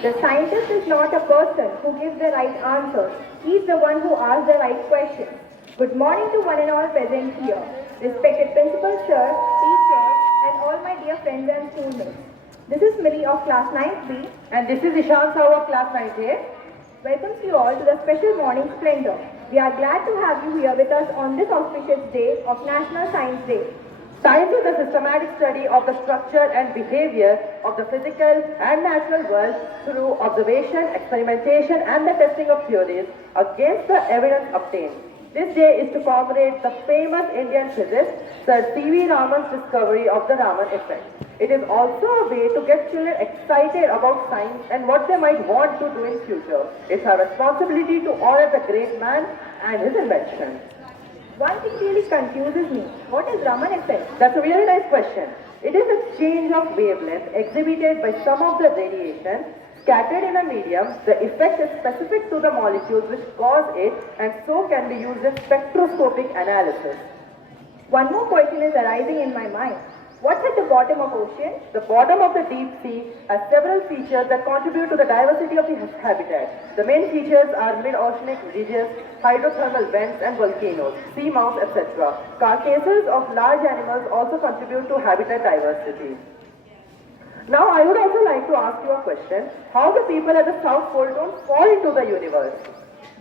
The scientist is not a person who gives the right answer. He is the one who asks the right questions. Good morning to one and all present here. Respected principal sir, teachers, and all my dear friends and schoolmates. This is Millie of class 9B. And this is Ishan Sahu of class 9A. Welcomes you all to the special morning splendor. We are glad to have you here with us on this auspicious day of National Science Day. Science is the systematic study of the structure and behavior of the physical and natural world through observation, experimentation, and the testing of theories against the evidence obtained. This day is to commemorate the famous Indian physicist Sir C.V. Raman's discovery of the Raman effect. It is also a way to get children excited about science and what they might want to do in future. It's our responsibility to honor the great man and his invention. One thing really confuses me. What is Raman effect? That's a really nice question. It is a change of wavelength exhibited by some of the radiation scattered in a medium. The effect is specific to the molecules which cause it and so can be used in spectroscopic analysis. One more question is arising in my mind. What's at the bottom of ocean? The bottom of the deep sea has several features that contribute to the diversity of the habitat. The main features are mid-oceanic ridges, hydrothermal vents and volcanoes, seamounts, etc. Carcasses of large animals also contribute to habitat diversity. Now I would also like to ask you a question. How the people at the South Pole don't fall into the universe?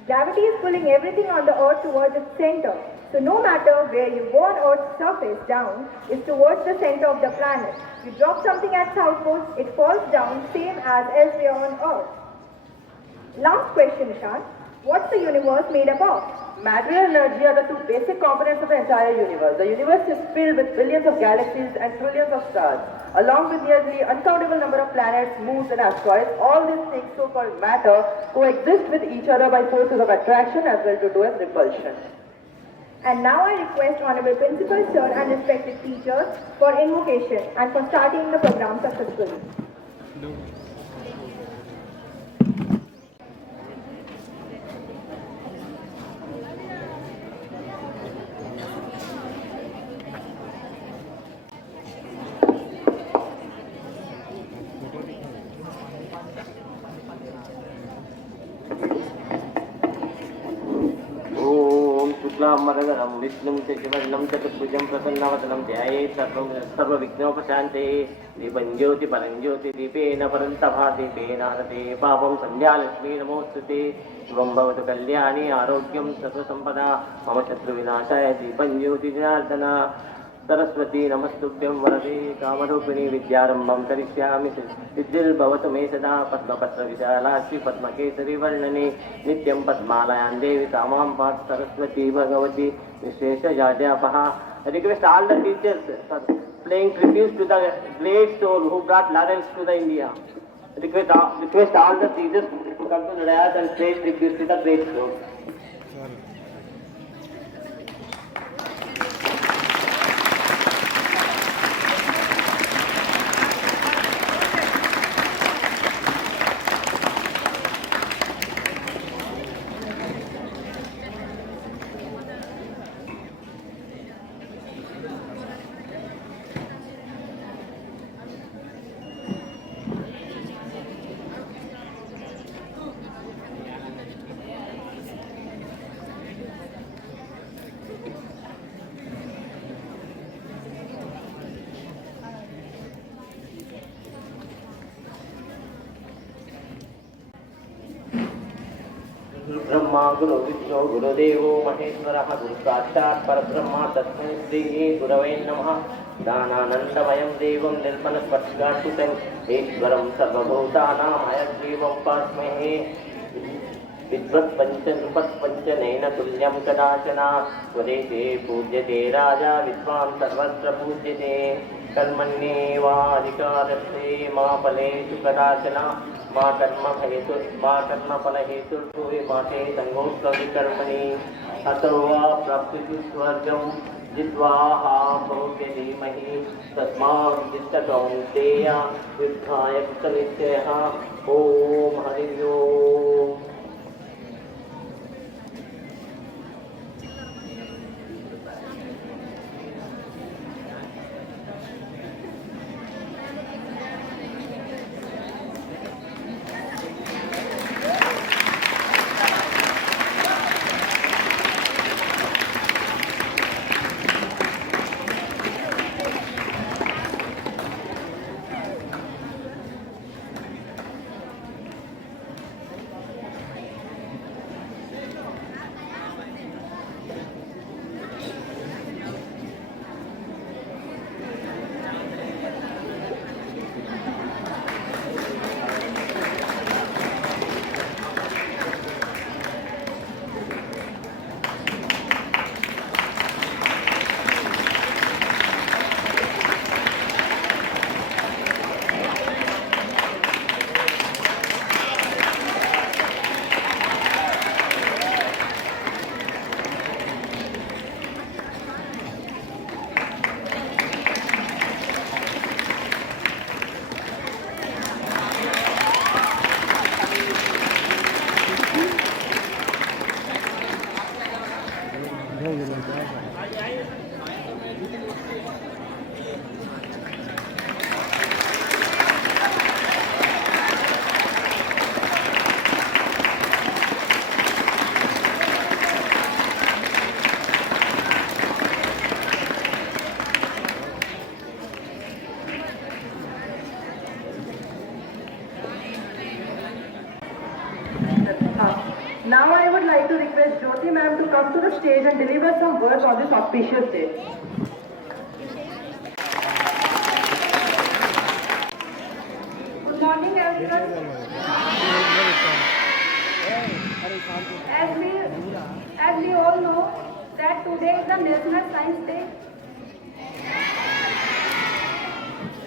Gravity is pulling everything on the earth towards its center. So no matter where you go on Earth's surface down is towards the center of the planet. You drop something at South Pole, it falls down same as elsewhere on Earth. Last question, Ishan. What's the universe made up of? Matter and energy are the two basic components of the entire universe. The universe is filled with billions of galaxies and trillions of stars, along with nearly uncountable number of planets, moons and asteroids. All these things, so-called matter, coexist with each other by forces of attraction as well to do as repulsion. And now I request Honorable Principal Sir and respected teachers for invocation and for starting the program successfully. शुक्लांबरधरं विष्णुं शशिवर्णं चतुर्भुजं प्रसन्नवदनं ध्यायेत् सर्वविघ्नोपशान्ते दीपं ज्योति परं ज्योति दीपेन परन्तभा दीपेन हरते पापं सन्ध्यालक्ष्मी नमोऽस्तुते शुभं भवतु कल्याणी आरोग्यं सर्वसम्पदा मम शत्रुविनाशाय दीपं ज्योति जनार्दन सरस्वती नमस्तुभ्यं वरदे कामरूपिणी विद्यारम्भं करिष्यामि सिद्धिर्भवतु मे सदा पद्मपत्रविशालाक्षि पद्मकेसरी वर्णने नित्यं पद्मालयां देवी तामां पाठ Saraswati Bhagwati विशेषजाड्यापहा. Request all the teachers for playing tributes to the great soul who brought laurels to the India. Request all the teachers to come to the dais and play tributes to the great soul. Brahma गुरु विष्णु गुरुदेवो महेश्वरः गुरु साक्षात् परब्रह्म तस्मै श्री गुरवे नमः. दानानन्दमयं देवं निर्मलस्पर्शकार्चितं ईश्वरं सर्वभूतानां हयग्रीवमुपास्महे. विद्वत्पञ्चनृपत्पञ्चनेन तुल्यं कदाचन स्वदेशे पूज्यते राजा विद्वान् सर्वत्र पूज्यते. कर्मण्येवाधिकारस्ते मा फलेषु कदाचन मा कर्मफलहेतुर्भुवि मा ते सङ्गोत्सविकर्मणि अतो वा प्राप्स्यति स्वर्गं जित्वाः भोग्य धीमहि तस्मात् कौन्तेय युद्धाय कृतनिश्चयः. ॐ हरिः ओम्. Now I would like to request Jyoti ma'am to come to the stage and deliver some words on this auspicious day. Good morning, everyone. As we all know that today is the National Science Day.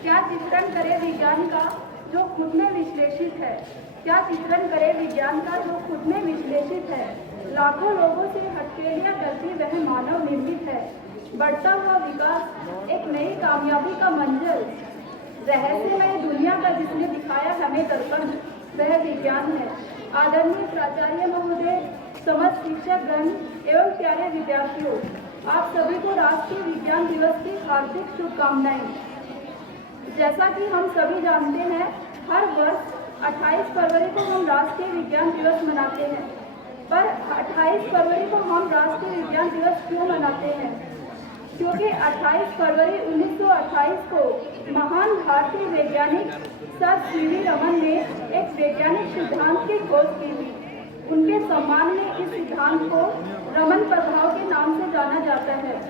क्या चित्रण करे विज्ञान का जो खुद में विश्लेषित है, क्या चित्रण करे विज्ञान का जो खुद में विश्लेषित है। लाखों लोगों से हथेलियां डरती वह मानव निर्मित है। बढ़ता हुआ विकास एक नई कामयाबी का मंजिल, रहस्यमय दुनिया का जिसने दिखाया हमें दर्पण, वह विज्ञान है। आदरणीय प्राचार्य महोदय, समस्त शिक्षकगण एवं प्यारे विद्यार्थियों, आप सभी को राष्ट्रीय विज्ञान दिवस की हार्दिक शुभकामनाएं। जैसा कि हम सभी जानते हैं, हर वर्ष 28 फरवरी को हम राष्ट्रीय विज्ञान दिवस मनाते हैं। पर 28 फरवरी को हम राष्ट्रीय विज्ञान दिवस क्यों मनाते हैं? क्योंकि 28 फरवरी 1928 को महान भारतीय वैज्ञानिक सर सीवी रमन ने एक वैज्ञानिक सिद्धांत की खोज की थी। उनके सम्मान में इस सिद्धांत को रमन प्रभाव के नाम से जाना जाता है।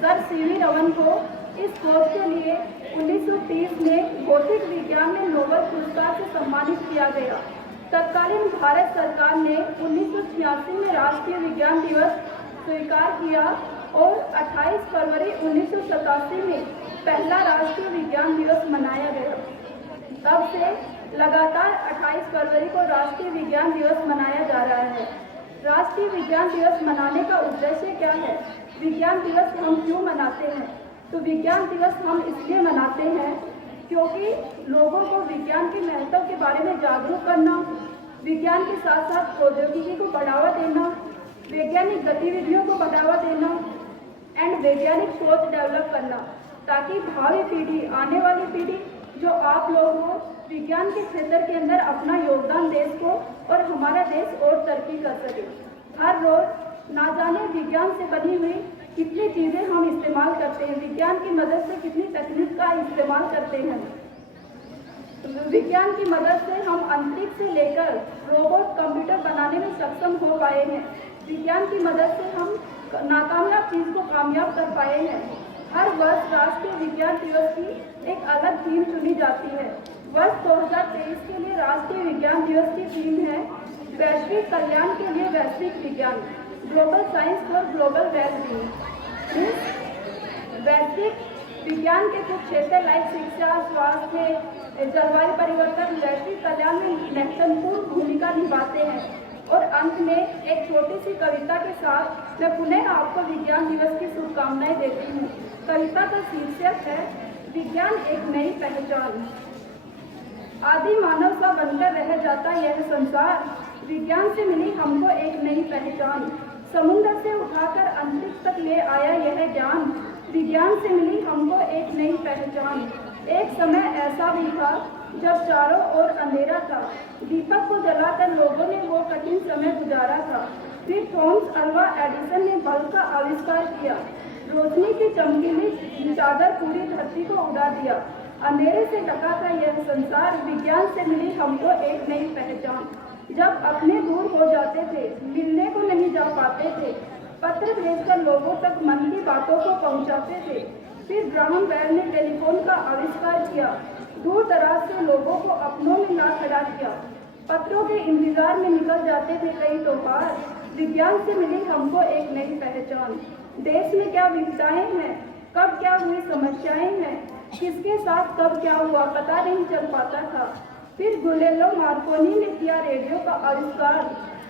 सर सीवी रमन को इस खोज के लिए 1930 में भौतिक विज्ञान में नोबेल पुरस्कार से सम्मानित किया गया। तत्कालीन भारत सरकार ने 1986 में राष्ट्रीय विज्ञान दिवस स्वीकार किया और 28 फरवरी 1987 में पहला राष्ट्रीय विज्ञान दिवस मनाया गया। तब से लगातार 28 फरवरी को राष्ट्रीय विज्ञान दिवस मनाया जा रहा है। राष्ट्रीय विज्ञान दिवस मनाने का उद्देश्य क्या है? विज्ञान दिवस हम क्यों मनाते हैं? तो विज्ञान दिवस हम इसलिए मनाते हैं क्योंकि लोगों को विज्ञान के महत्व के बारे में जागरूक करना, विज्ञान के साथ साथ प्रौद्योगिकी को बढ़ावा देना, वैज्ञानिक गतिविधियों को बढ़ावा देना एंड वैज्ञानिक सोच डेवलप करना, ताकि भावी पीढ़ी, आने वाली पीढ़ी जो आप लोग हो, विज्ञान के क्षेत्र के अंदर अपना योगदान देश को और हमारा देश और तरक्की कर सके। हर रोज ना जाने विज्ञान से बनी हुई कितनी चीज़ें हम इस्तेमाल करते हैं, विज्ञान की मदद से कितनी तकनीक का इस्तेमाल करते हैं। विज्ञान की मदद से हम अंतरिक्ष से लेकर रोबोट, कंप्यूटर बनाने में सक्षम हो पाए हैं। विज्ञान की मदद से हम नाकामयाब चीज़ को कामयाब कर पाए हैं। हर वर्ष राष्ट्रीय विज्ञान दिवस की एक अलग थीम चुनी जाती है। वर्ष 2023 के लिए राष्ट्रीय विज्ञान दिवस की थीम है वैश्विक कल्याण के लिए वैश्विक विज्ञान, global science for global wellbeing. वैश्विक विज्ञान के कुछ क्षेत्र लाइक शिक्षा, स्वास्थ्य, जलवायु परिवर्तन वैश्विक कल्याण में महत्वपूर्ण भूमिका निभाते हैं। और अंत में एक छोटी सी कविता के साथ मैं पुनः आपको विज्ञान दिवस की शुभकामनाएं देती हूँ। कविता का शीर्षक है विज्ञान एक नई पहचान। आदि मानव सा बनकर रह जाता यह संसार, विज्ञान से मिली हमको एक नई पहचान। समुद्र से उठाकर अंतरिक्ष तक ले आया यह ज्ञान, विज्ञान से मिली हमको एक नई पहचान। एक समय ऐसा भी था जब चारों ओर अंधेरा था, दीपक को जलाकर लोगों ने वो कठिन समय गुजारा था। फिर थॉमस अल्वा एडिसन ने बल्ब का आविष्कार किया, रोशनी की चमकीली चादर पूरी धरती को उड़ा दिया। अंधेरे से ढका था यह संसार, विज्ञान से मिली हमको एक नई पहचान। जब अपने दूर हो जाते थे, मिलने को नहीं जा पाते थे, पत्र भेजकर लोगों तक मन की बातों को पहुंचाते थे। फिर ग्राहम बेल ने टेलीफोन का आविष्कार किया, दूर दराज से लोगों को अपनों में ला खड़ा किया। पत्रों के इंतजार में निकल जाते थे कई त्योहार, विज्ञान से मिली हमको एक नई पहचान। देश में क्या विविधताएं हैं, कब क्या हुई समस्याएं हैं, किसके साथ कब क्या हुआ पता नहीं चल पाता था। फिर गुलेलो मार्कोनी ने किया रेडियो का आविष्कार,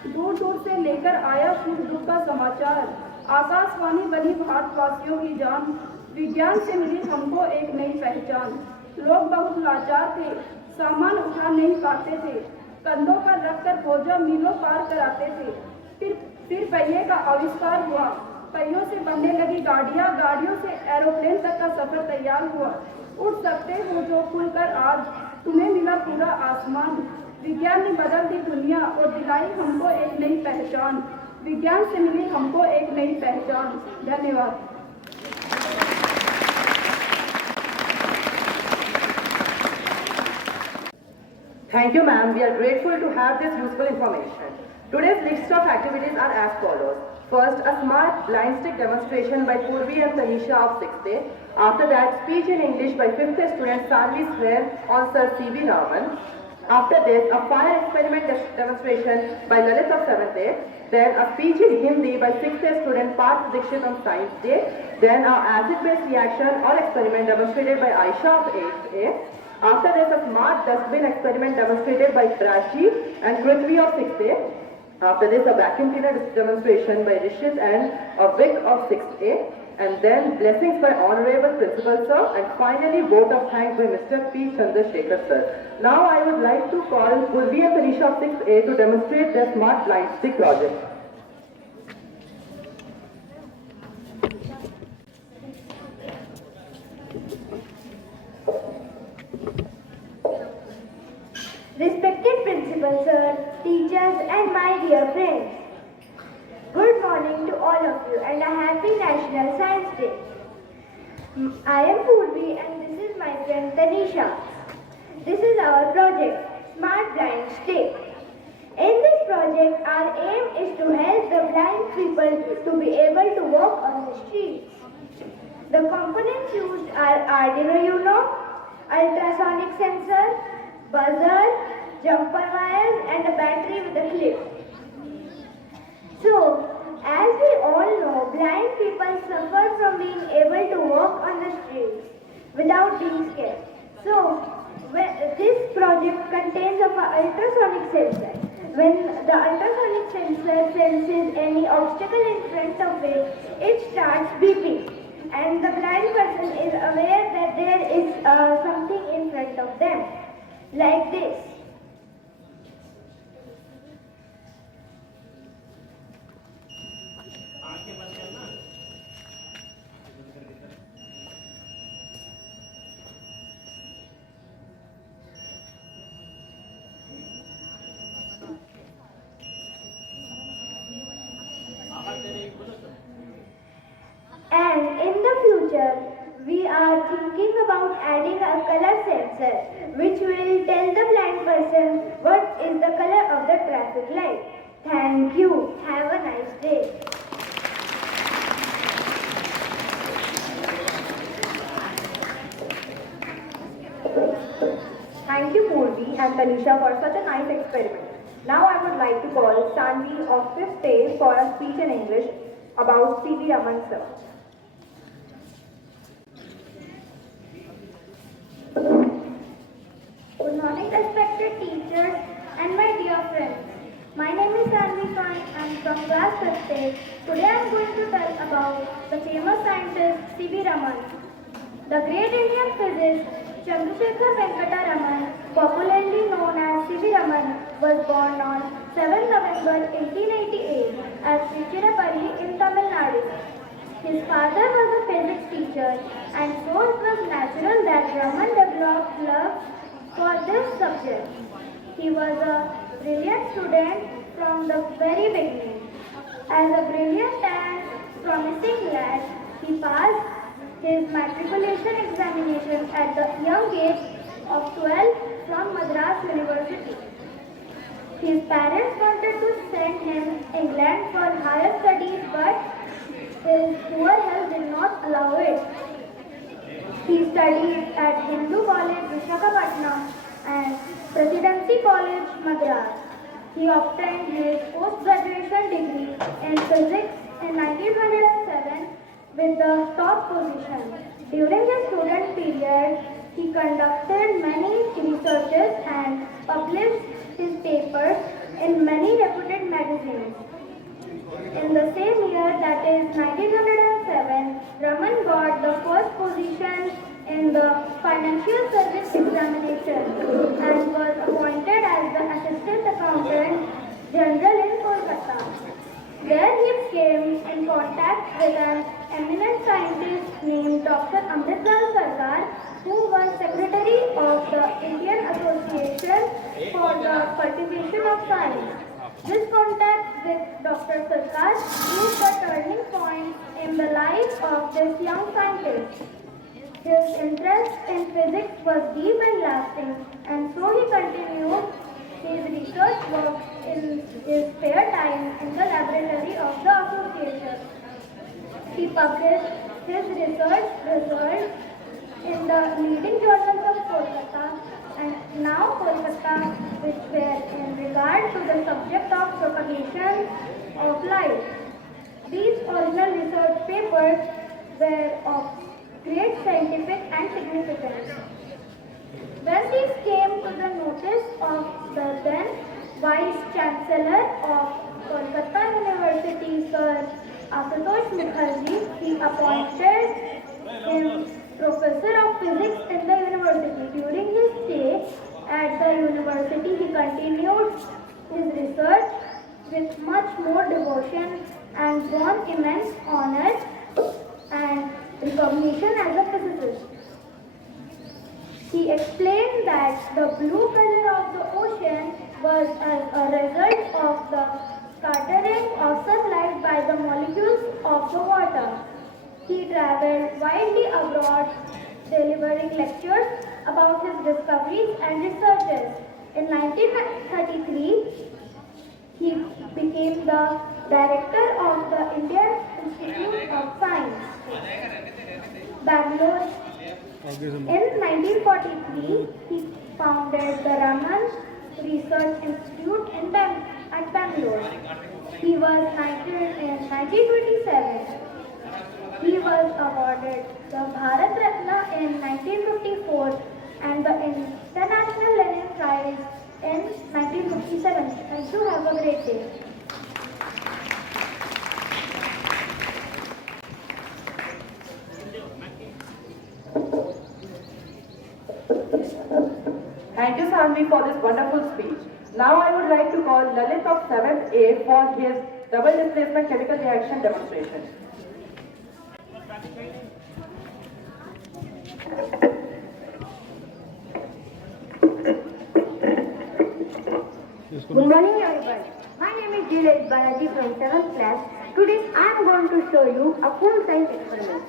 दूर दूर से लेकर आया सुख दुख का समाचार। आकाशवाणी बनी भारतवासियों की जान, विज्ञान से मिली हमको एक नई पहचान। लोग बहुत लाचार थे, सामान उठा नहीं पाते थे, कंधों पर रखकर बोझा मीलों पार कराते थे। फिर पहिए का आविष्कार हुआ, पहियों से बनने लगी गाड़ियाँ, गाड़ियों से एरोप्लेन तक का सफर तैयार हुआ। उठ सकते हो जो खुलकर आज, तुम्हें मिला पूरा आसमान। विज्ञान ने बदल दी दुनिया और दिलाई हमको एक नई पहचान। विज्ञान से मिली हमको एक नई पहचान। धन्यवाद। Thank you, ma'am. We are grateful to have this useful information. Today's list of activities are as follows. First, a smart blind stick demonstration by Purvi and Tanisha of 6th day. After that, speech in English by 5th day student Sanvi Swain on Sir C.V. Raman. After this, a fire experiment demonstration by Lalit of 7th day. Then a speech in Hindi by 6th day student Parth Dikshit on Science Day. Then a acid-base reaction or experiment demonstrated by Aisha of 8th day. After this, a smart dustbin experiment demonstrated by Prachi and Prithvi of 6th day. After this, a vacuum cleaner demonstration by Rishit and a Vic of 6th A. And then blessings by Honorable Principal Sir. And finally, vote of thanks by Mr. P. Chandrasekhar Sir. Now I would like to call Purvi and Tanisha of 6th A to demonstrate their smart blind stick project. Respected Principal Sir, teachers and my dear friends, good morning to all of you and a happy National Science Day. I am Purvi and this is my friend Tanisha. This is our project, Smart Blind Stick. In this project, our aim is to help the blind people to be able to walk on the streets. The components used are Arduino Uno, ultrasonic sensor, buzzer, jumper wires and a battery with a clip. So, as we all know, blind people suffer from being able to walk on the streets without being scared. So, this project contains of an ultrasonic sensor. When the ultrasonic sensor senses any obstacle in front of it, it starts beeping. And the blind person is aware that there is something in front of them. Like this. And in the future, we are thinking about adding a color sensor which will tell the blind person what is the color of the traffic light. Thank you. Have a nice day. Thank you, Purvi and Tanisha, for such a nice experiment. Now I would like to call Sanvi of 5th day for a speech in English about C.V. Raman sir. Good morning, respected teachers and my dear friends. My name is Sanvi Khan. I am from class 5th. Today I am going to tell about the famous scientist C.V. Raman. The great Indian physicist Chandrasekhar Venkata Raman, popularly known as C.V. Raman, was born on 7 November 1888 at Tiruchirappalli in Tamil Nadu. His father was a physics teacher, and so it was natural that Raman developed love for this subject. He was a brilliant student from the very beginning. As a brilliant and promising lad, he passed his matriculation examination at the young age of 12 from Madras University. His parents wanted to send him England for higher studies, but his poor health did not allow it. He studied at Hindu College, Visakhapatnam and Presidency College, Madras. He obtained his post-graduation degree in physics in 1907 with the top position. During his student period, he conducted many researches and published his papers in many reputed magazines. In the same year, that is 1907, Raman got the first position in the Financial Service Examination and was appointed as the Assistant Accountant General in Kolkata. where he came in contact with an eminent scientist named Dr. Amritlal Sarkar, who was secretary of the Indian Association for the Cultivation of Science. This contact with Dr. Sarkar is the turning point in the life of this young scientist. His interest in physics was deep and lasting, and so he continued his research work in his spare time in the laboratory of the association. He published his research results in the leading journals of Kolkata and now Kolkata, which were in regard to the subject of propagation of light. These original research papers were of great scientific and significance. When these came to the notice of the then Vice Chancellor of Kolkata University, Sir Ashutosh Mukherjee, he appointed him Professor of Physics in the university. During his stay at the university, he continued his research with much more devotion and won immense honors and recognition as a physicist. He explained that the blue color of the ocean was as a result of the scattering of sunlight by the molecules of the water. He traveled widely abroad, delivering lectures about his discoveries and researches. In 1933, he became the director of the Indian Institute of Science, Bangalore. In 1943, he founded the Raman Research Institute at Bangalore. He was knighted in 1927. He was awarded the Bharat Ratna in 1954 and the International Lenin Prize in 1957. Thank you. Have a great day. Thank you, Sanvi, for this wonderful speech. Now I would like to call Lalit of 7th A for his double displacement chemical reaction demonstration. Good morning everyone. My name is Jilesh Balaji from 7th class. Today I am going to show you a full science experiment.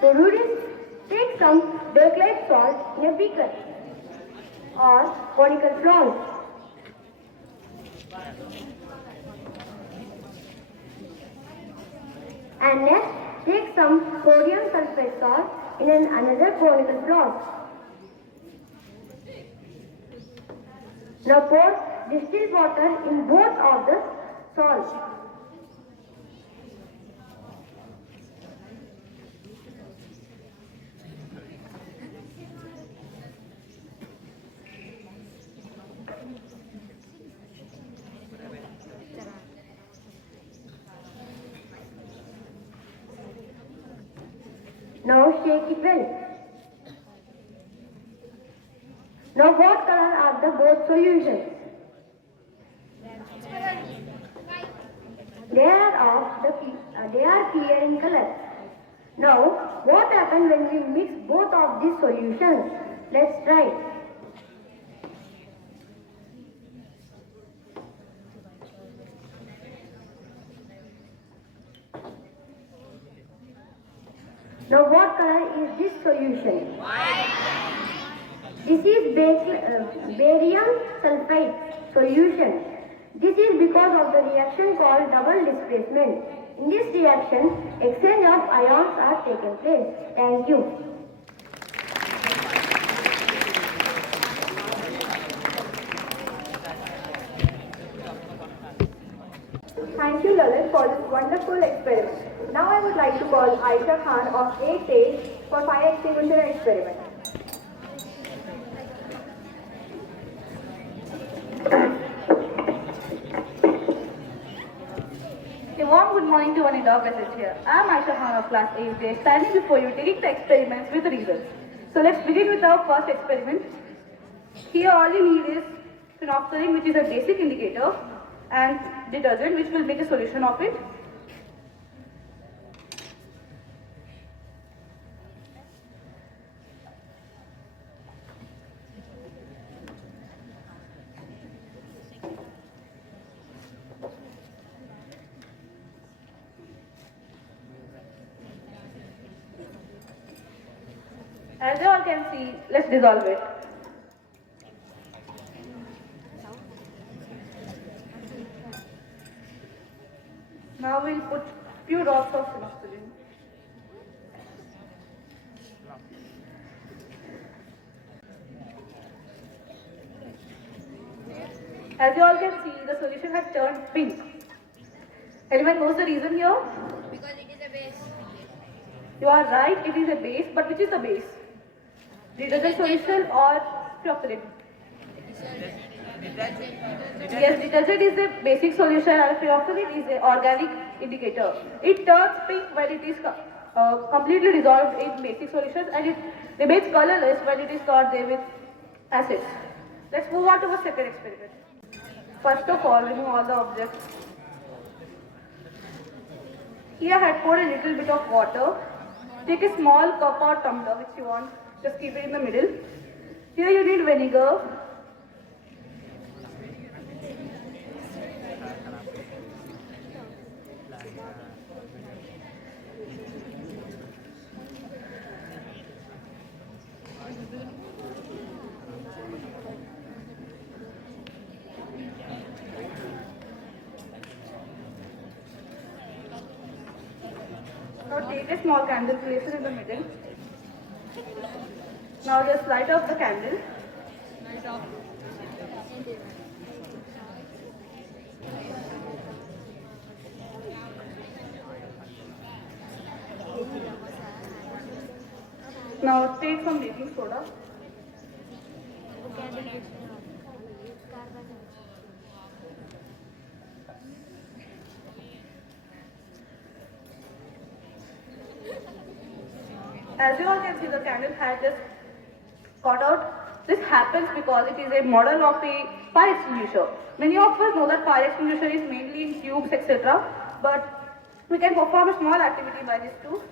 So do this. Take some Dirklite salt in a beaker or conical flask. And next take some sodium sulfate salt in another conical flask. Now pour distilled water in both of the salts. Now shake it well. Now what color are the both solutions? They are clear in color. Now what happens when we mix both of these solutions? Let's try. Now what color is this solution? This is barium sulfide solution. This is because of the reaction called double displacement. In this reaction, exchange of ions are taken place. Thank you. Thank you, Lalit, for this wonderful experiment. Now I would like to call Aisha Khan of 8A for fire extinguisher experiment. A warm good morning to one and all present here. I am Aisha Khan of class 8A, standing before you taking the experiments with the results. So let's begin with our first experiment. Here all you need is phenoxyrin, which is a basic indicator, and detergent which will make a solution of it. As you all can see, let's dissolve it. Now we'll put few drops of phenoxygen. As you all can see, the solution has turned pink. Anyone knows the reason here? Because it is a base. You are right, it is a base, but which is the base? Detergent solution or propylene? Yes, detergent is a basic solution and propylene is an organic indicator. It turns pink when it is completely dissolved in basic solutions and it remains colorless when it is stored there with acids. Let's move on to the second experiment. First of all, remove all the objects. Here I had poured a little bit of water. Take a small cup or tumbler which you want. Just keep it in the middle. Here you need vinegar. Now take a small candle, place it in the middle. Now just light up the candle. Now take some baking soda. As you all can see, the candle had just got out. This happens because it is a model of a fire extinguisher. Many of us know that fire extinguisher is mainly in tubes, etc. But we can perform a small activity by this too.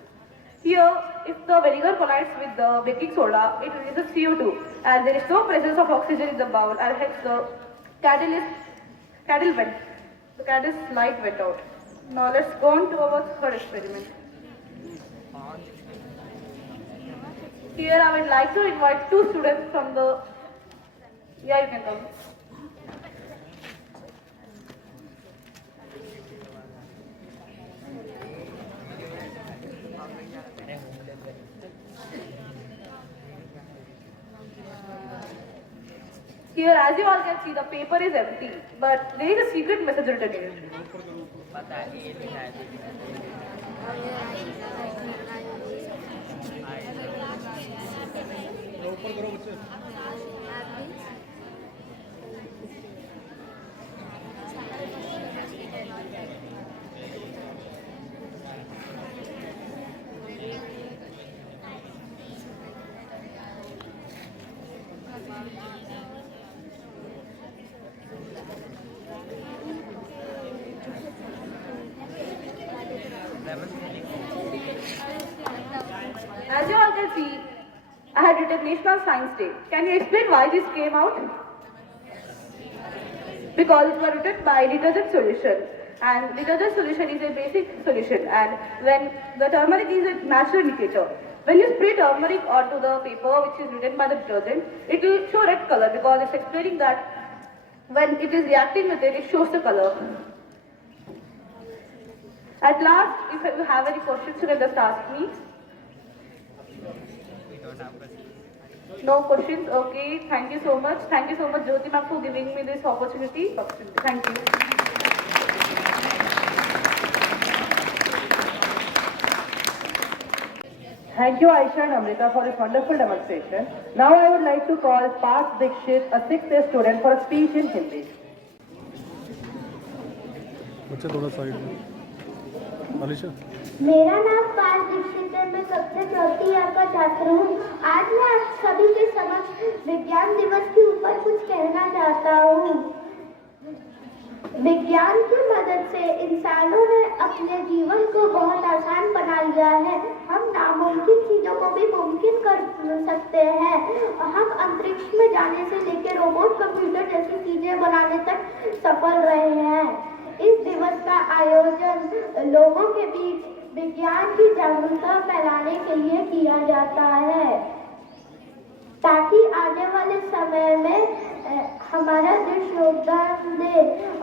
Here, if the vinegar collides with the baking soda, it releases CO2 and there is no presence of oxygen in the bowl and hence the candle went. The candle's light went out. Now let's go on to our third experiment. Here I would like to invite two students from the... Yeah, you can come. Here, as you all can see, the paper is empty, but there is a secret message written in it. As you all can see, I had written National Science Day. Can you explain why this came out? Because it was written by detergent solution. And detergent solution is a basic solution. And when the turmeric is a natural indicator. When you spray turmeric onto the paper which is written by the detergent, it will show red color because it's explaining that when it is reacting with it, it shows the color. At last, if you have any questions, you can just ask me. No questions? Okay, thank you so much. Thank you so much, Jyoti ma'am, for giving me this opportunity. Thank you. Thank you, Aisha and Amrita, for this wonderful demonstration. Now I would like to call Parth Dikshit, a 6th A student, for a speech in Hindi. बच्चे थोड़ा side में अलीशा मेरा नाम पार्थ दीक्षित है। मैं कक्षा चौथी A का छात्र हूँ। आज मैं आप सभी के समक्ष विज्ञान दिवस के ऊपर कुछ कहना चाहता हूँ। विज्ञान की मदद से इंसानों ने अपने जीवन को बहुत आसान बना लिया है। हम नामुमकिन चीजों को भी मुमकिन कर सकते हैं। हम अंतरिक्ष में जाने से लेकर रोबोट कंप्यूटर जैसी चीजें बनाने तक सफल रहे हैं। इस दिवस का आयोजन लोगों के बीच विज्ञान की जागरूकता फैलाने के लिए किया जाता है, ताकि आने वाले समय में हमारा देश योगदान दे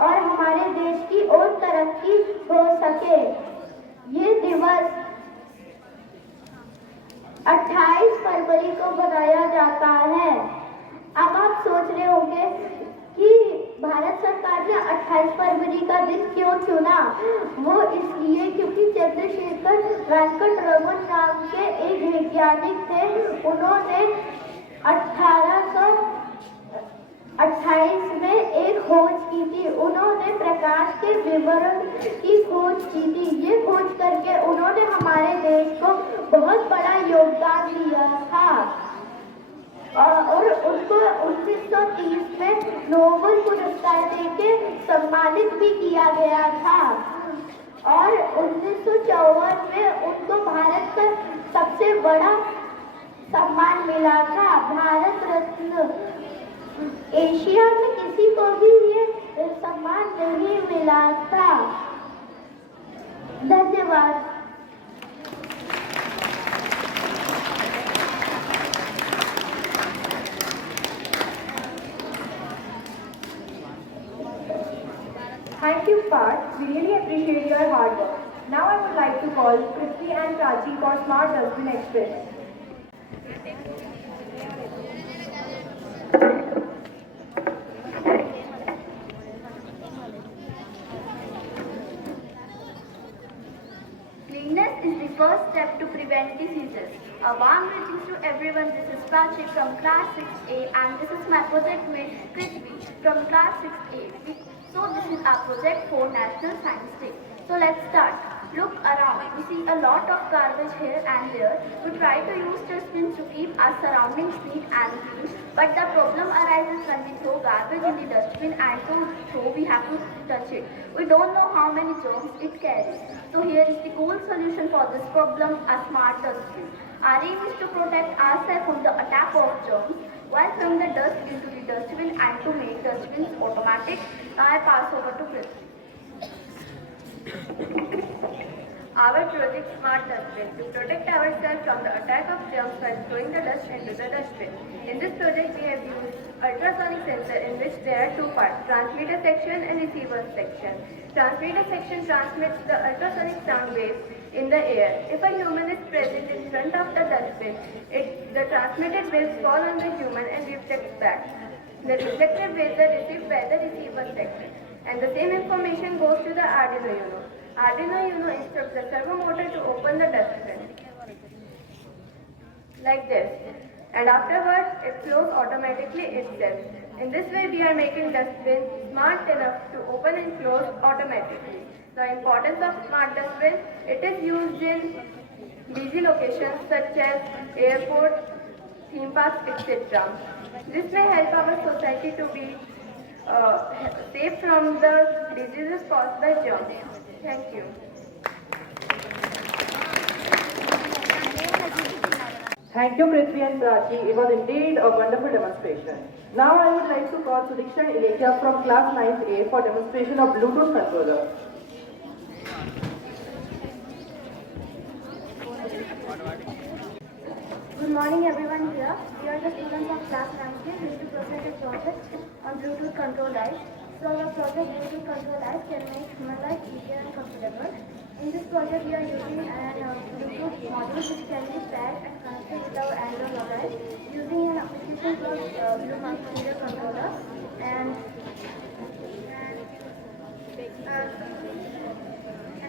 और हमारे देश की और तरक्की हो सके। ये दिवस 28 फरवरी को मनाया जाता है। अब आप सोच रहे होंगे कि भारत सरकार ने 28 फरवरी का दिन क्यों चुना। वो इसलिए क्योंकि चंद्रशेखर वेंकट रमन नाम के एक वैज्ञानिक थे। उन्होंने 1828 में एक खोज की थी। उन्होंने प्रकाश के विवरण की खोज की थी। ये खोज करके उन्होंने हमारे देश को बहुत बड़ा योगदान दिया था और उनको 1930 में नोबेल पुरस्कार देके सम्मानित भी किया गया था और 1954 में उनको भारत का सबसे बड़ा सम्मान मिला था, भारत रत्न। एशिया में किसी को भी ये सम्मान नहीं मिला था। धन्यवाद। Thank you, Parth. We really appreciate your hard work. Now I would like to call Prithvi and Prachi for Smart Dustbin Express. Cleanliness is the first step to prevent diseases. A warm greetings to everyone. This is Prachi from class 6A and this is my project mate Prithvi from class 6A. So this is our project for National Science Day. So let's start. Look around. We see a lot of garbage here and there. We try to use dustbins to keep our surroundings neat and clean. But the problem arises when we throw garbage in the dustbin and so we have to touch it. We don't know how many germs it carries. So here is the cool solution for this problem, a smart dustbin. Our aim is to protect ourselves from the attack of germs while throwing the dust into the dustbin and to make dustbins automatic. Now I pass over to Prithvi. Our project Smart Dustbin to protect ourselves from the attack of germs while throwing the dust into the dustbin. In this project we have used ultrasonic sensor in which there are two parts, transmitter section and receiver section. Transmitter section transmits the ultrasonic sound waves in the air. If a human is present in front of the dustbin, the transmitted waves fall on the human and reflect back. The reflected waves are received by the receiver section. And the same information goes to the Arduino Uno. Arduino Uno instructs the servo motor to open the dustbin like this, and afterwards it flows automatically itself. In this way we are making dustbin smart enough to open and close automatically. The importance of smart dustbin, it is used in busy locations such as airports, theme parks, etc. This may help our society to be safe from the diseases caused by germs. Thank you. Thank you, Prithvi and Prachi. It was indeed a wonderful demonstration. Now I would like to call Sudiksha and Ilekya from class 9A for demonstration of Bluetooth controller. Good morning everyone here. We are the students of class 9A who will present a project on Bluetooth control lights. So our project Bluetooth control lights can make human life easier and comfortable. In this project we are using an Bluetooth module which can be paired and connected with our Android mobile using an application called Bluetooth serial controller and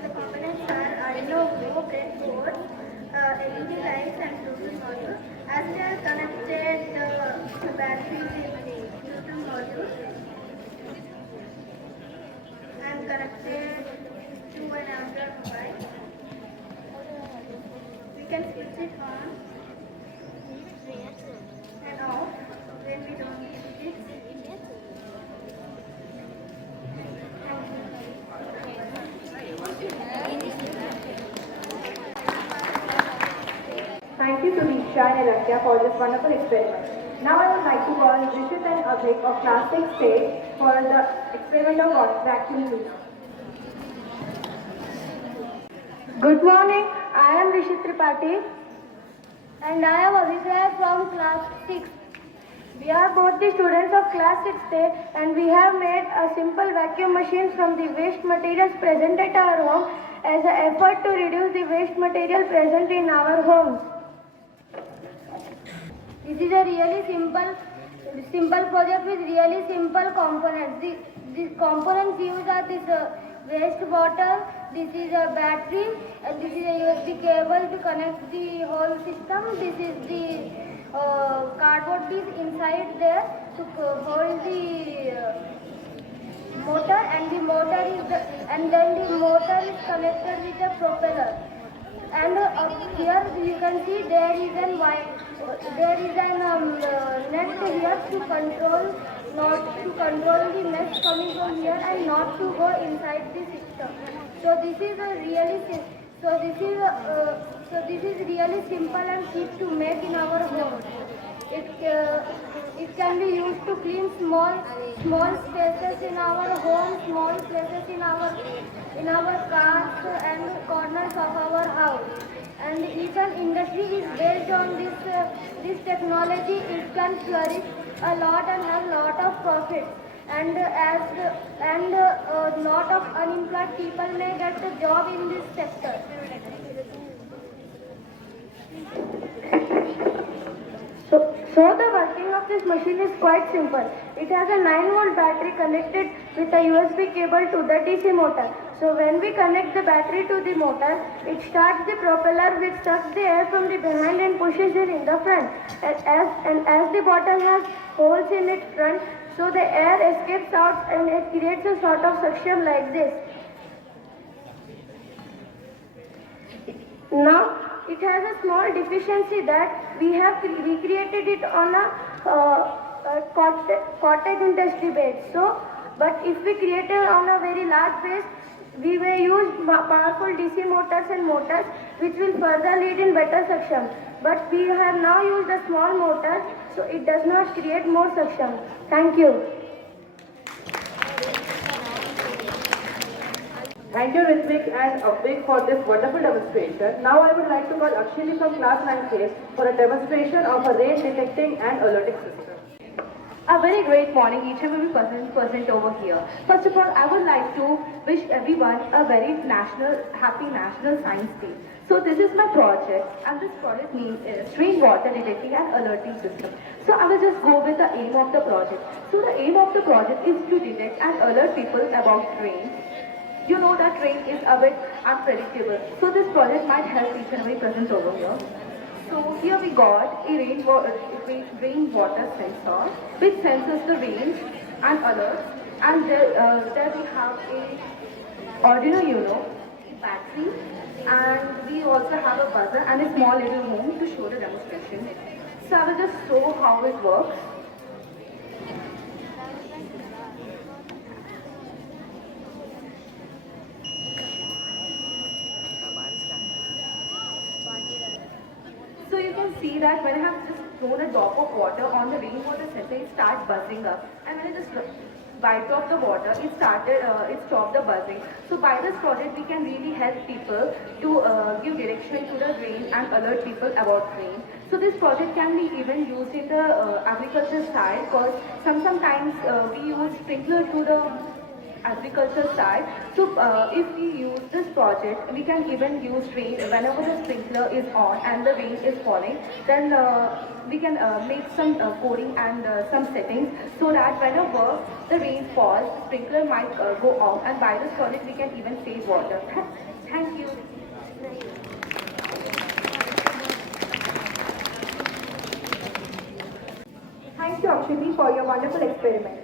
the components are Arduino Uno, breadboard, LED lights and Bluetooth module. As they are connected, the battery is the Bluetooth module and connected to an Android mobile. We can switch it on and off when we don't use it. And Diksha and Alakya for this wonderful experiment. Now I would like to call Rishit and Abhik of class 6A for the experiment of vacuum cleaner. Good morning, I am Rishit Tripathi. And I am Abhishek from class 6. We are both the students of class 6A and we have made a simple vacuum machine from the waste materials present at our home as an effort to reduce the waste material present in our homes. This is a really simple project with really simple components. The components used are this waste bottle, this is a battery, and this is a USB cable to connect the whole system. This is the cardboard piece inside there to hold the motor, and then the motor is connected with a propeller. And here you can see there is an net here to control the mess coming from here and not to go inside the system. So this is really simple and cheap to make in our home. It can be used to clean small spaces in our home, small places in our cars and corners of our house. And if an industry is based on this technology, it can flourish a lot and have lot of profit. And lot of unemployed people may get a job in this sector. So the working of this machine is quite simple. It has a 9-volt battery connected with a USB cable to the DC motor. So when we connect the battery to the motor, it starts the propeller which sucks the air from the behind and pushes it in the front. And as the bottle has holes in its front, so the air escapes out and it creates a sort of suction like this. Now, it has a small deficiency that we recreated it on a cottage industry base. So, but if we create it on a very large base, we may use powerful DC motors and motors which will further lead in better suction. But we have now used a small motor, so it does not create more suction. Thank you. Thank you, Ritvik and Abhik, for this wonderful demonstration. Now I would like to call Akshini from class 9A for a demonstration of a rain detecting and alerting system. A very great morning each and every person over here. First of all, I would like to wish everyone a very happy National Science Day. So this is my project, and this project name is Rainwater Detecting and Alerting System. So I will just go with the aim of the project. So the aim of the project is to detect and alert people about rain. You know that rain is a bit unpredictable. So this project might help each and every person over here. So here we got a rainwater sensor which senses the rain and alerts. And there we have a Arduino Uno battery, and we also have a buzzer and a small little home to show the demonstration. So I will just show how it works. So you can see that when I have just thrown a drop of water on the rainwater sensor, it starts buzzing up. And when I just wiped off the water, it stopped the buzzing. So by this project, we can really help people to give direction to the rain and alert people about rain. So this project can be even used in the agriculture side, because sometimes we use sprinkler to the agriculture side. So if we use this project, we can even use rain whenever the sprinkler is on and the rain is falling. Then we can make some coding and some settings so that whenever the rain falls, the sprinkler might go off, and by this project we can even save water. Thank you. Thank you, Akshini, for your wonderful experiment.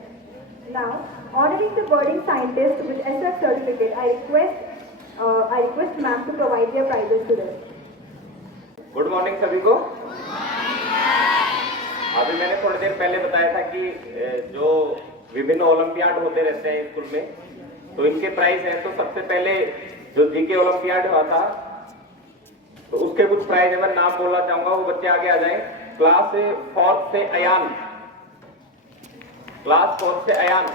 Now, honoring the budding scientist with SF certificate, I request ma'am to provide their prizes to them. Good morning सभी को। अभी मैंने थोड़ी देर पहले बताया था कि जो विभिन्न ओलंपियाड होते रहते हैं स्कूल में, तो इनके प्राइज हैं। तो सबसे पहले जो जीके ओलंपियाड हुआ था तो उसके कुछ प्राइज है, मैं नाम बोलना चाहूंगा, वो बच्चे आगे आ जाएं। क्लास 4 से अयान, क्लास 4 से अयान,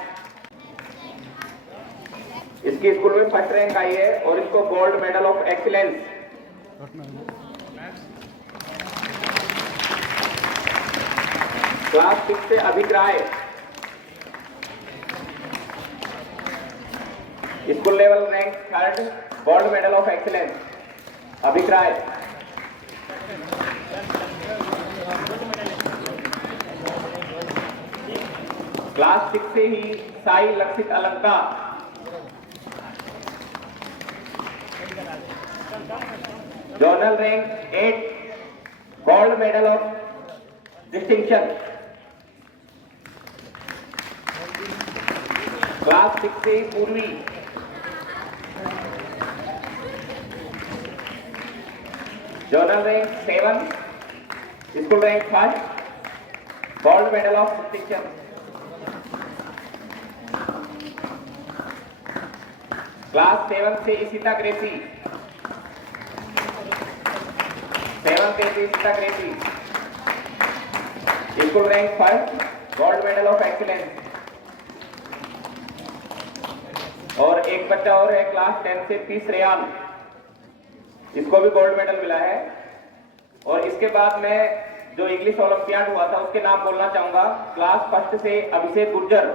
इसकी स्कूल में फर्स्ट रैंक आई है और इसको gold medal of excellence. Class 6 से Abhik Rai, school level rank 3rd, gold medal of excellence, Abhik Rai. Class 6 से ही Sai Lakshit Alanka, zonal rank 8, gold medal of distinction. Class 6 से Purvi, zonal rank 7, school rank 1st, gold medal of distinction. Class 7 से Ishita Gracy, 7th से Ishita Gracy, school rank 1st, gold medal of excellence. और एक बच्चा और है क्लास 10 से पी श्रेयान, इसको भी गोल्ड मेडल मिला है। और इसके बाद मैं जो इंग्लिश ओलंपियाड हुआ था उसके नाम बोलना चाहूंगा। क्लास 1st से अभिषेक गुर्जर,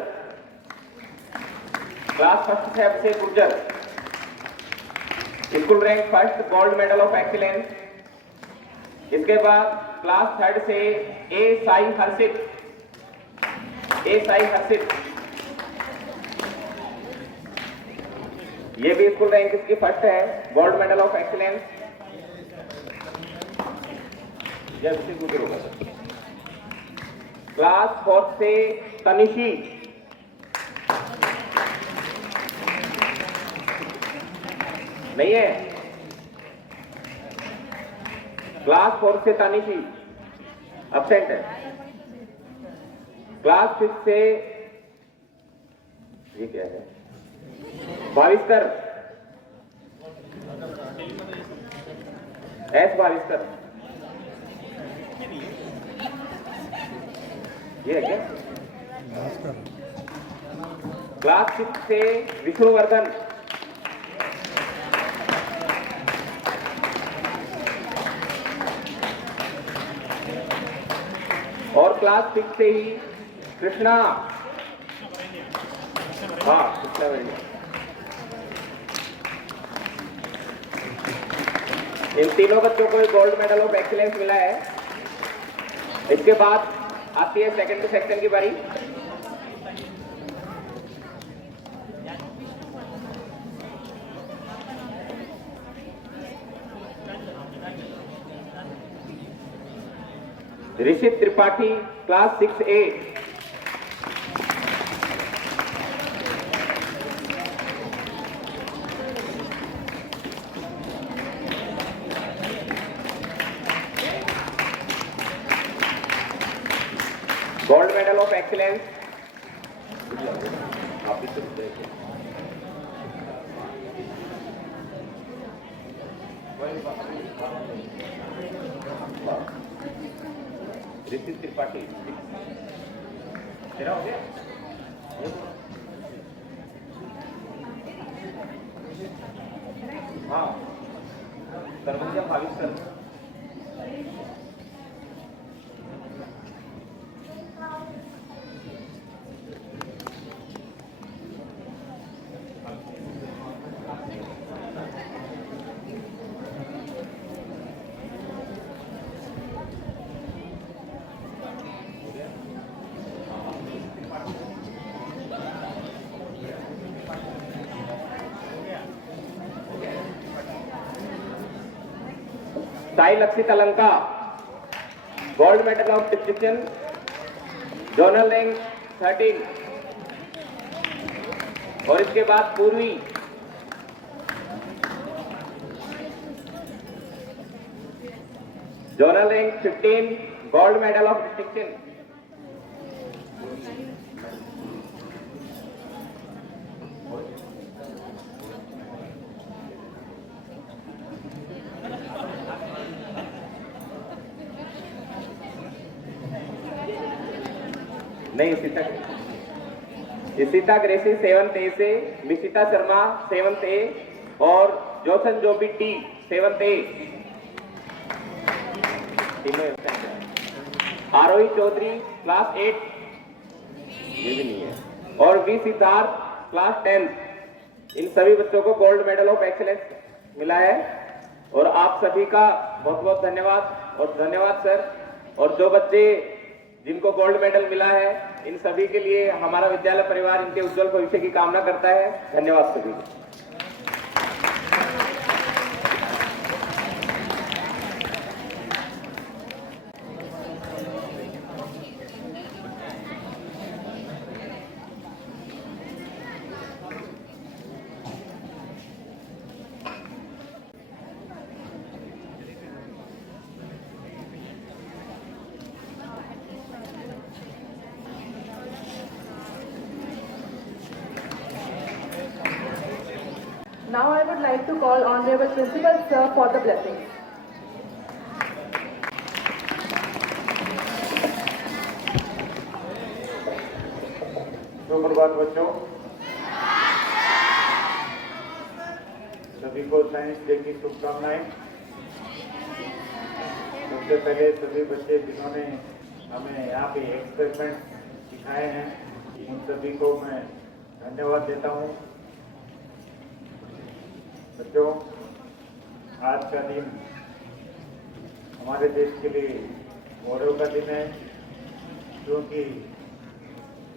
क्लास 1st से Abhishek Gurjar, school rank 1st, gold medal of excellence. इसके बाद क्लास 3rd से ए साई हर्षित, ए साई हर्षित, ये भी स्कूल रैंक इसकी 1st है, gold medal of excellence. Class 4th से तनिशी, नहीं है, क्लास 4th से तानिशी एब्सेंट है। क्लास 5th से ये क्या है, भाविस्कर, एस भाविस्कर, ये है क्या? क्लास 6 से विष्णुवर्धन, और क्लास 6 से ही कृष्णा, हाँ कृष्णा वेणी। इन तीनों बच्चों को गोल्ड मेडल ऑफ एक्सीलेंस मिला है। इसके बाद आती है सेकंड सेक्शन की बारी। Rishit Tripathi, class 6A, gold medal of excellence. Rishit Tripathi, तेरा हो गया? हाँ, Sarvagya Bhaviskar, Sai Lakshit Alanka, gold medal of distinction, zonal rank 13। और इसके बाद Purvi, zonal rank 15, gold medal of distinction. नहीं, इशिता ग्रेसी 7th A से, मिशिता शर्मा 7th A और Joson Joby T 7th A। Arohi Chaudhary class 8, ये भी नहीं है, और वी सिद्धार्थ क्लास 10th। इन सभी बच्चों को गोल्ड मेडल ऑफ एक्सीलेंस मिला है और आप सभी का बहुत बहुत धन्यवाद और धन्यवाद सर। और जो बच्चे जिनको गोल्ड मेडल मिला है इन सभी के लिए हमारा विद्यालय परिवार इनके उज्जवल भविष्य की कामना करता है। धन्यवाद सभी। Now I would like to call Honorable Principal Sir for the blessing. सुप्रभात बच्चों, सभी को साइंस डे की शुभकामनाएं। सबसे पहले सभी बच्चे जिन्होंने हमें यहाँ पे एक्सपेरिमेंट सिखाए हैं उन सभी को मैं धन्यवाद देता हूँ। बच्चों, आज का दिन हमारे देश के लिए गौरव का दिन है, क्योंकि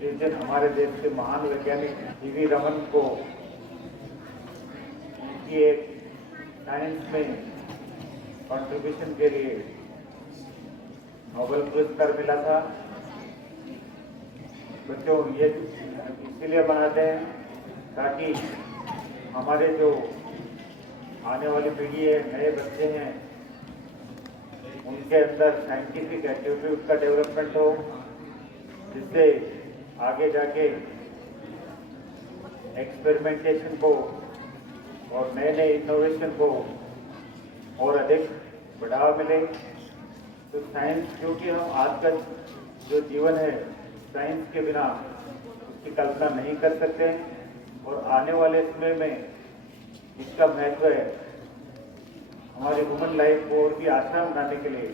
इस दिन हमारे देश के महान वैज्ञानिक वी रमन को उनकी एक साइंस में कंट्रीब्यूशन के लिए नोबेल पुरस्कार मिला था। बच्चों, ये इसलिए मनाते हैं ताकि हमारे जो आने वाली पीढ़ी है, नए बच्चे हैं, उनके अंदर साइंटिफिक एटीट्यूड का डेवलपमेंट हो, जिससे आगे जाके एक्सपेरिमेंटेशन को और नए नए इनोवेशन को और अधिक बढ़ावा मिले। तो साइंस, क्योंकि हम आज का जो जीवन है साइंस के बिना उसकी कल्पना नहीं कर सकते और आने वाले समय में इसका महत्व है हमारी ह्यूमन लाइफ को और भी आसान बनाने के लिए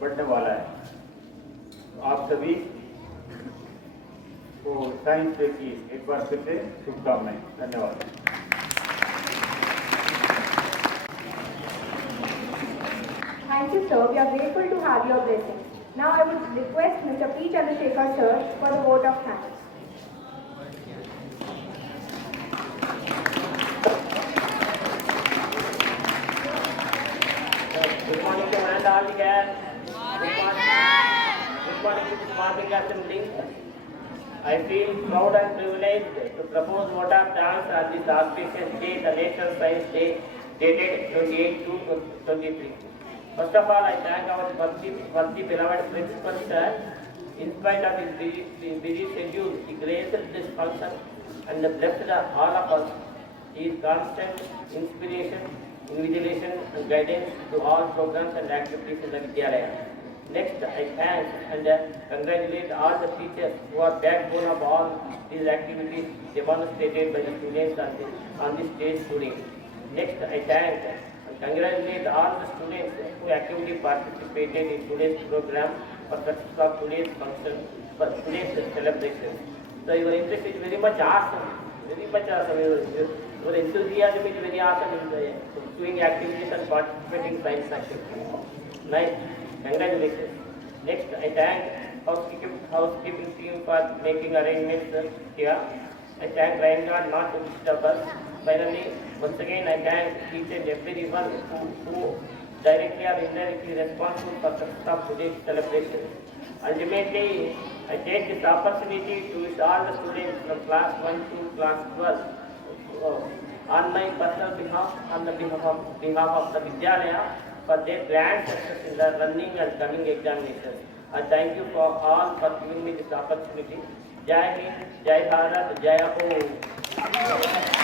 बढ़ने वाला है। तो आप सभी को साइंस डे की एक बार फिर से शुभकामनाएं। धन्यवाद। Thank you, sir. We are grateful to have your blessing. Now I would request Mr. P. Chandrasekhar, sir, for the vote of thanks. Good morning to one and all here. Good morning to this morning assembly. I feel proud and privileged to propose vote of thanks on this auspicious day, the National Science Day, dated 28/2/23. First of all, I thank our worthy beloved principal sir. In spite of his busy schedule, he graced this function and blessed all of us. He is constant inspiration, invigilation and guidance to all programs and activities in the Vidyalaya. Next, I thank and congratulate all the teachers who are backbone of all these activities demonstrated by the students on this stage today. Next, I thank and congratulate all the students who actively participated in today's program for success of today's function, for today's celebration. So your interest is very much awesome, very much awesome. Your enthusiasm is very awesome in doing activities and participating in science activities. Nice. Congratulations. Next, I thank housekeeping team for making arrangements here. I thank Rain God not to disturb us. Finally, once again, I thank each and everyone who directly or indirectly responsible for the success of today's celebration. Ultimately, I take this opportunity to wish all the students from class 1 to class 12 on my personal behalf, on the behalf of the Vidyalaya, for their grand success in the running and coming examinations. I thank you for all for giving me this opportunity. Jai Hind, Jai Bharat, Jai Ho.